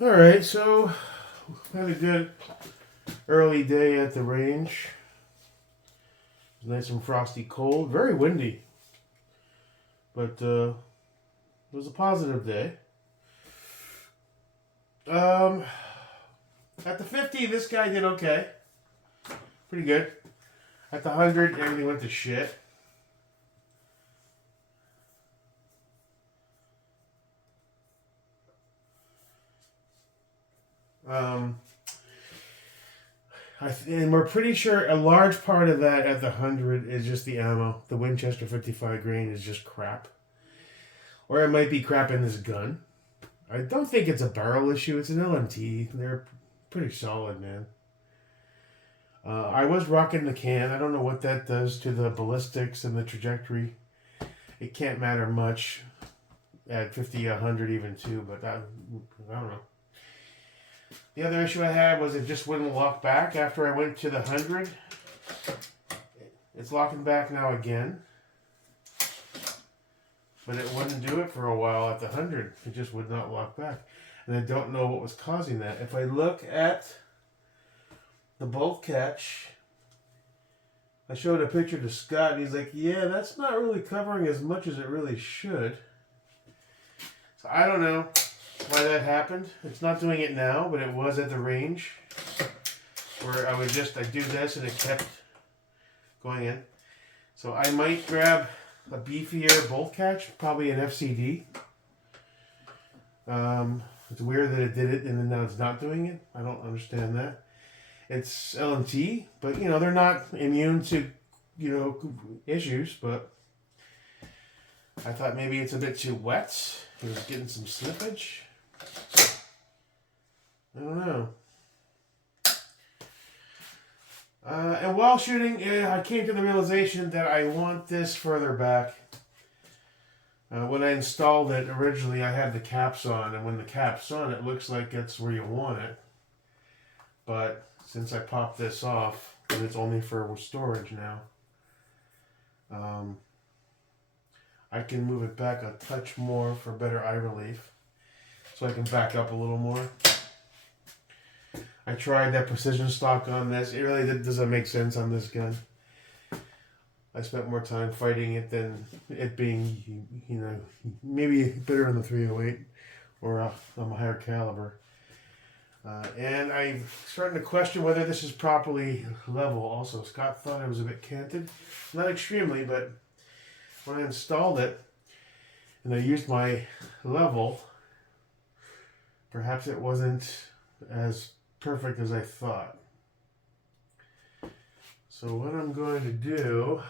All right, so had a good early day at the range. It was nice and frosty, cold, very windy, but it was a positive day. Um, at the 50, this guy did okay, pretty good. At the 100, everything went to shit. Um, and we're pretty sure a large part of that at the 100 is just the ammo. The Winchester 55 grain is just crap, or it might be crap in this gun. I don't think it's a barrel issue. It's an LMT. They're pretty solid, man. I was rocking the can. I don't know what that does to the ballistics and the trajectory. It can't matter much at 50, 100 even too, but I don't know. The other issue I had was it just wouldn't lock back after I went to the 100. It's locking back now again. But it wouldn't do it for a while at the 100. It just would not lock back. And I don't know what was causing that. If I look at the bolt catch, I showed a picture to Scott, and he's like, yeah, that's not really covering as much as it really should. So I don't know why that happened. It's not doing it now, but it was at the range where I do this and it kept going in. So I might grab a beefier bolt catch, probably an FCD. It's weird that it did it and then now it's not doing it. I don't understand that. It's LMT, but they're not immune to issues. But I thought maybe it's a bit too wet. It was getting some slippage. I don't know. And while shooting, I came to the realization that I want this further back. When I installed it originally, I had the caps on, and when the cap's on, it looks like it's where you want it. But since I popped this off, and it's only for storage now, I can move it back a touch more for better eye relief, so I can back up a little more. I tried that precision stock on this. It really doesn't make sense on this gun. I spent more time fighting it than it being, maybe better on the 308 or a higher caliber. And I'm starting to question whether this is properly level also. Scott thought it was a bit canted. Not extremely, but when I installed it and I used my level, perhaps it wasn't as perfect as I thought. So what I'm going to do,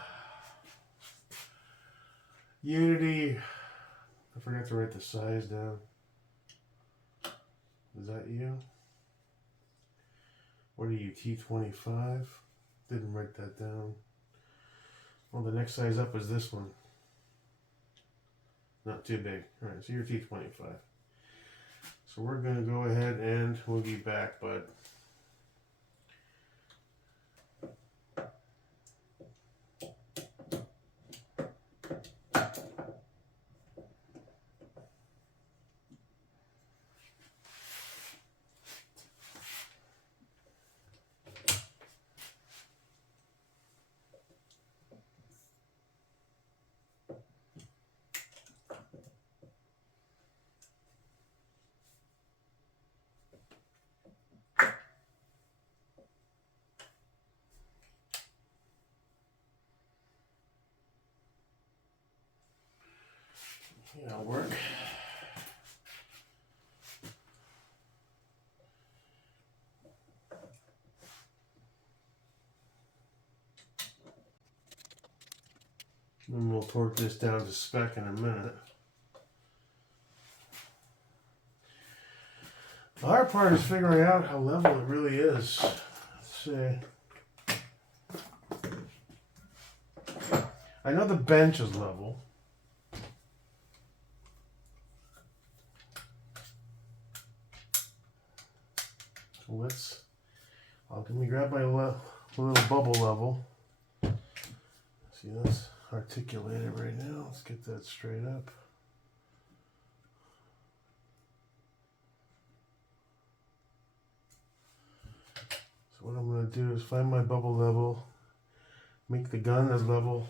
Unity, I forgot to write the size down. Is that you? What are you, T25? Didn't write that down. Well, the next size up is this one. Not too big. Alright, so you're T25. So we're going to go ahead and we'll be back, bud. Yeah, it'll work. And we'll torque this down to spec in a minute. The hard part is figuring out how level it really is. Let's see. I know the bench is level. So let me grab my little bubble level. See, that's articulated right now. Let's get that straight up. do is find my bubble level, make the gun as level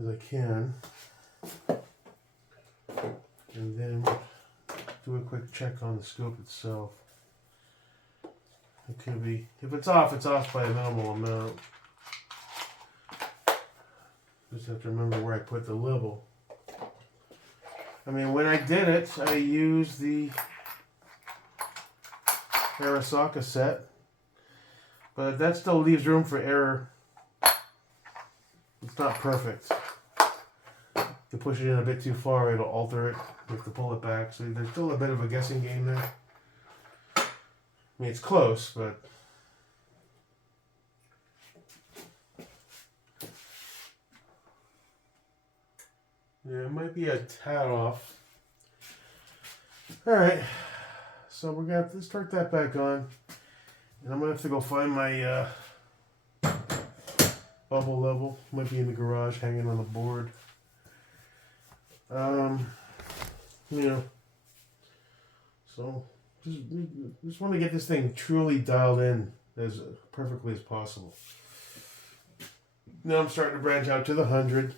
as I can, and then do a quick check on the scope itself. It could be, if it's off by a minimal amount. Just have to remember where I put the level. I mean, when I did it, I used the Arisaka set, but that still leaves room for error. It's not perfect. If you push it in a bit too far, it'll alter it. You have to pull it back. So there's still a bit of a guessing game there. I mean, it's close, but yeah, it might be a tad off. Alright, so we're going to have to start that back on. And I'm going to have to go find my bubble level. Might be in the garage, hanging on the board. You know, so just want to get this thing truly dialed in as perfectly as possible. Now I'm starting to branch out to the 100,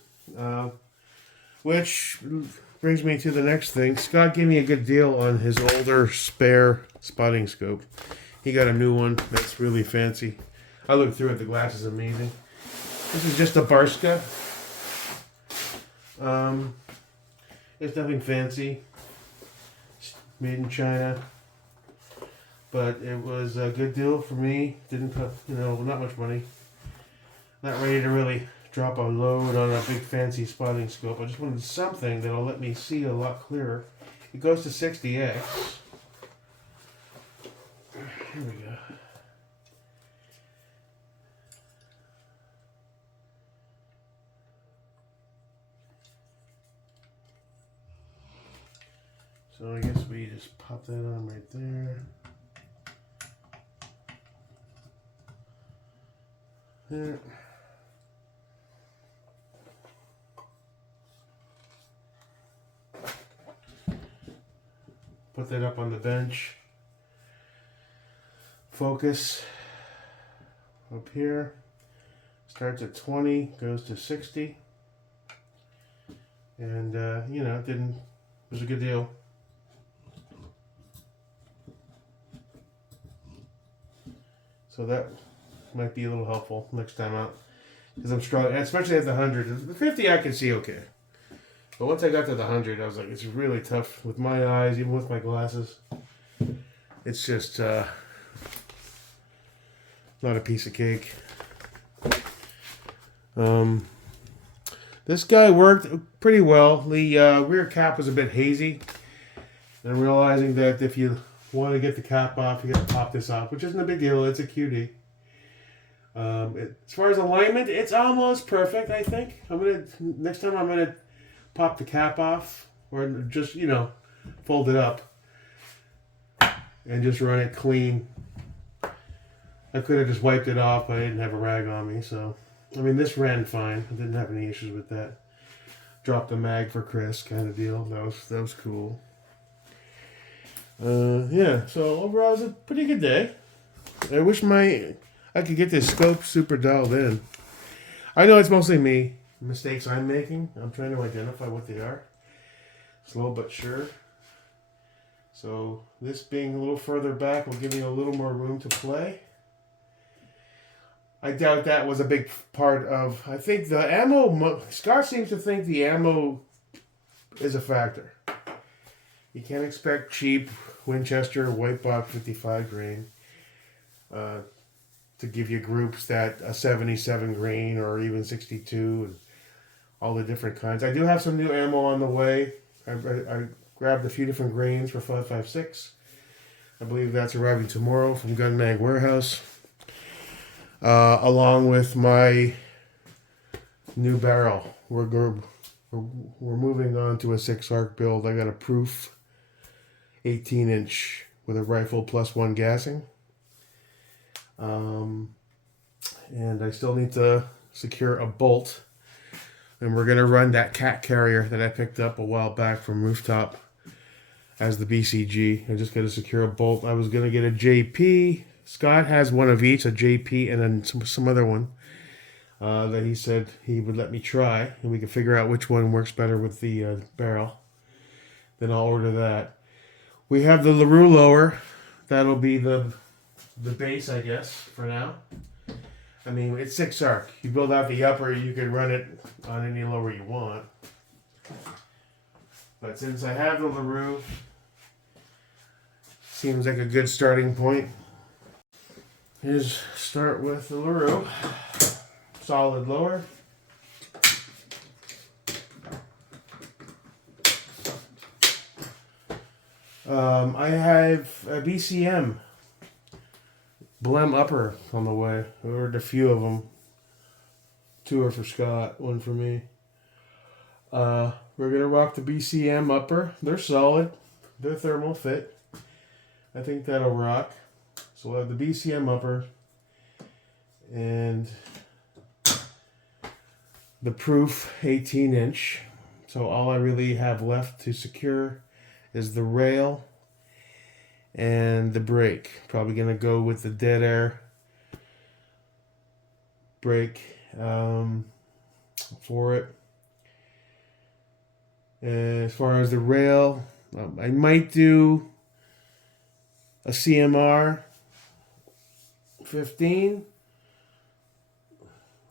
which brings me to the next thing. Scott gave me a good deal on his older spare spotting scope. He got a new one that's really fancy. I looked through it, the glass is amazing. This is just a Barska. It's nothing fancy. It's made in China. But it was a good deal for me. Didn't cost, not much money. Not ready to really drop a load on a big fancy spotting scope. I just wanted something that'll let me see a lot clearer. It goes to 60x. Here we go. So I guess we just pop that on right there. There. Put that up on the bench. Focus up here. Starts at 20, goes to 60. And, it was a good deal. So that might be a little helpful next time out. Because I'm struggling, especially at the 100. The 50 I can see okay. But once I got to the 100, I was like, it's really tough with my eyes, even with my glasses. It's just not a piece of cake. This guy worked pretty well. The rear cap was a bit hazy. And I'm realizing that if you want to get the cap off, you got to pop this off, which isn't a big deal. It's a QD. As far as alignment, it's almost perfect, I think. Next time I'm gonna pop the cap off, or just fold it up and just run it clean. I could have just wiped it off, but I didn't have a rag on me, so this ran fine. I didn't have any issues with that. Dropped the mag for Chris, kind of deal. That was cool. So overall, it was a pretty good day. I wish I could get this scope super dialed in. I know it's mostly me. Mistakes I'm making. I'm trying to identify what they are. Slow but sure. So this being a little further back will give me a little more room to play. I doubt that was a big part of... I think the ammo... Scott seems to think the ammo is a factor. You can't expect cheap Winchester white box 55 grain to give you groups that a 77 grain or even 62 and all the different kinds. I do have some new ammo on the way. I grabbed a few different grains for 5.56. I believe that's arriving tomorrow from Gun Mag Warehouse. Along with my new barrel. We're moving on to a 6-arc build. I got a proof 18-inch with a rifle plus 1 gassing. And I still need to secure a bolt. And we're going to run that cat carrier that I picked up a while back from Rooftop as the BCG. I just got to secure a bolt. I was going to get a JP Scott has one of each, a JP and then some other one that he said he would let me try, and we can figure out which one works better with the barrel. Then I'll order that. We have the LaRue lower. That'll be the base, I guess, for now. I mean, it's 6 arc. You build out the upper, you can run it on any lower you want. But since I have the LaRue, seems like a good starting point. Is start with the LaRue. Solid lower. I have a BCM Blem upper on the way. I ordered a few of them. 2 are for Scott, 1 for me. We're gonna rock the BCM upper. They're solid. They're thermal fit. I think that'll rock. So we'll have the BCM upper and the Proof 18-inch. So all I really have left to secure is the rail and the brake. Probably gonna go with the dead air brake for it. As far as the rail, I might do a CMR 15.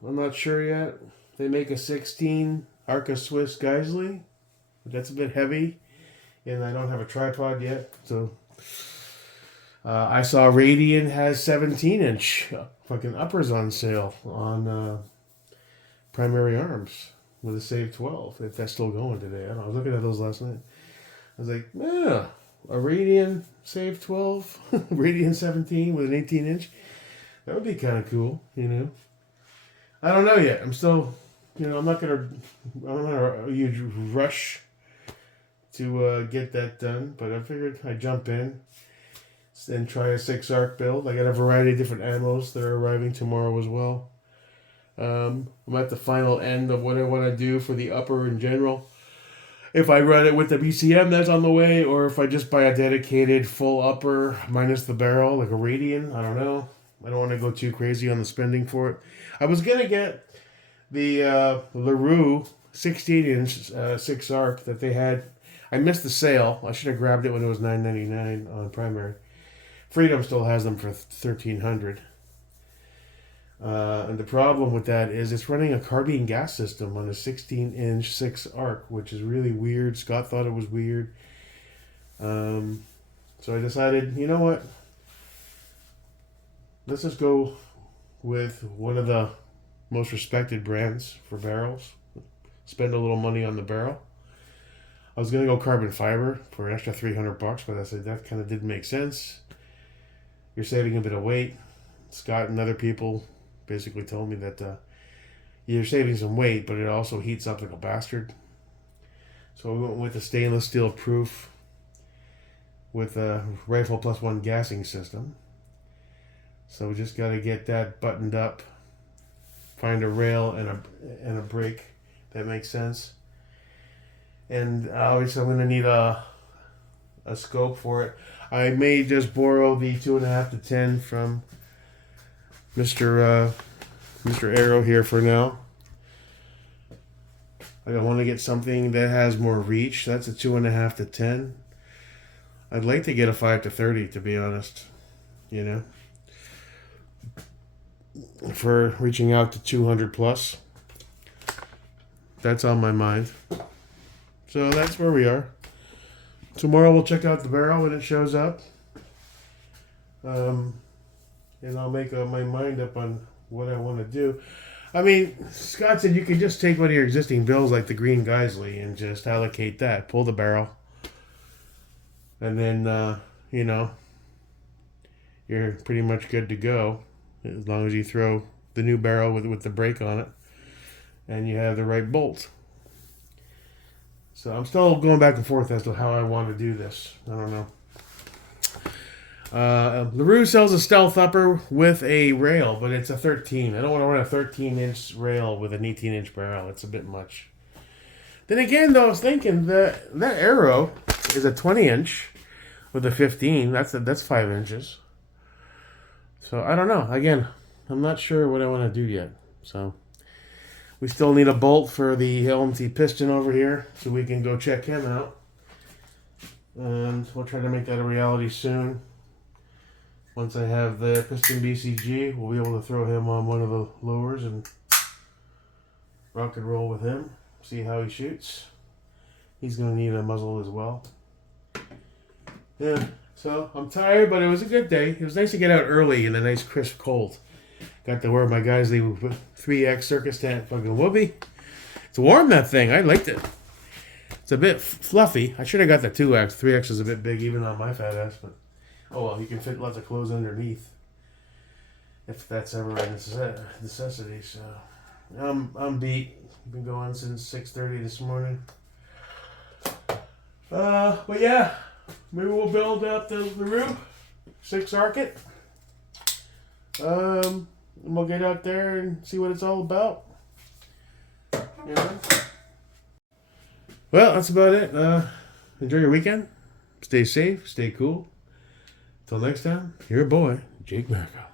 I'm not sure yet. They make a 16 Arca Swiss Geisley. That's a bit heavy, and I don't have a tripod yet. So I saw Radian has 17-inch fucking uppers on sale on Primary Arms with a Save 12. If that's still going today, I don't know. I was looking at those last night. I was like, yeah, a Radian Save 12, Radian 17 with an 18-inch. That would be kind of cool, you know. I don't know yet. I'm still, you know, I'm not in a huge rush to get that done, but I figured I'd jump in and try a 6 arc build. I got a variety of different ammos that are arriving tomorrow as well. I'm at the final end of what I want to do for the upper in general. If I run it with the BCM that's on the way, or if I just buy a dedicated full upper minus the barrel, like a Radian, I don't know. I don't want to go too crazy on the spending for it. I was going to get the LaRue 16-inch 6 arc that they had. I missed the sale. I should have grabbed it when it was $9.99 on Primary. Freedom still has them for $1,300. And the problem with that is it's running a carbine gas system on a 16-inch 6 arc, which is really weird. Scott thought it was weird. So I decided, you know what? Let's just go with one of the most respected brands for barrels. Spend a little money on the barrel. I was going to go carbon fiber for an extra $300, but I said that kind of didn't make sense. You're saving a bit of weight. Scott and other people basically told me that you're saving some weight, but it also heats up like a bastard. So we went with the stainless steel Proof with a Rifle Plus One gassing system. So we just got to get that buttoned up, find a rail and a brake that makes sense. And obviously I'm going to need a scope for it. I may just borrow the 2.5 to 10 from Mr. Arrow here for now. I want to get something that has more reach. That's a 2.5 to 10. I'd like to get a 5 to 30, to be honest. You know, for reaching out to 200 plus. That's on my mind. So that's where we are. Tomorrow we'll check out the barrel when it shows up. And I'll make my mind up on what I want to do. I mean, Scott said you can just take one of your existing bills like the Green Geisley and just allocate that. Pull the barrel. And then, you know, you're pretty much good to go. As long as you throw the new barrel with the brake on it. And you have the right bolt. So I'm still going back and forth as to how I want to do this. I don't know. LaRue sells a stealth upper with a rail, but it's a 13. I don't want to run a 13-inch rail with an 18-inch barrel. It's a bit much. Then again, though, I was thinking that Arrow is a 20-inch with a 15. That's 5 inches. So I don't know. Again, I'm not sure what I want to do yet. So we still need a bolt for the LMT piston over here so we can go check him out. And we'll try to make that a reality soon. Once I have the piston BCG, we'll be able to throw him on one of the lowers and rock and roll with him. See how he shoots. He's going to need a muzzle as well. Yeah, so I'm tired, but it was a good day. It was nice to get out early in a nice crisp cold. Got to wear my guys the 3X circus tent fucking whoopee. It's warm, that thing. I liked it. It's a bit fluffy. I should have got the 2X. 3X is a bit big even on my fat ass, but oh well, you can fit lots of clothes underneath. If that's ever a necessity. So I'm beat. Been going since 6:30 this morning. But yeah, maybe we'll build up the roof, 6 arc it. And we'll get out there and see what it's all about. You know? Well, that's about it. Enjoy your weekend. Stay safe. Stay cool. Till next time, your boy, Jake Marco.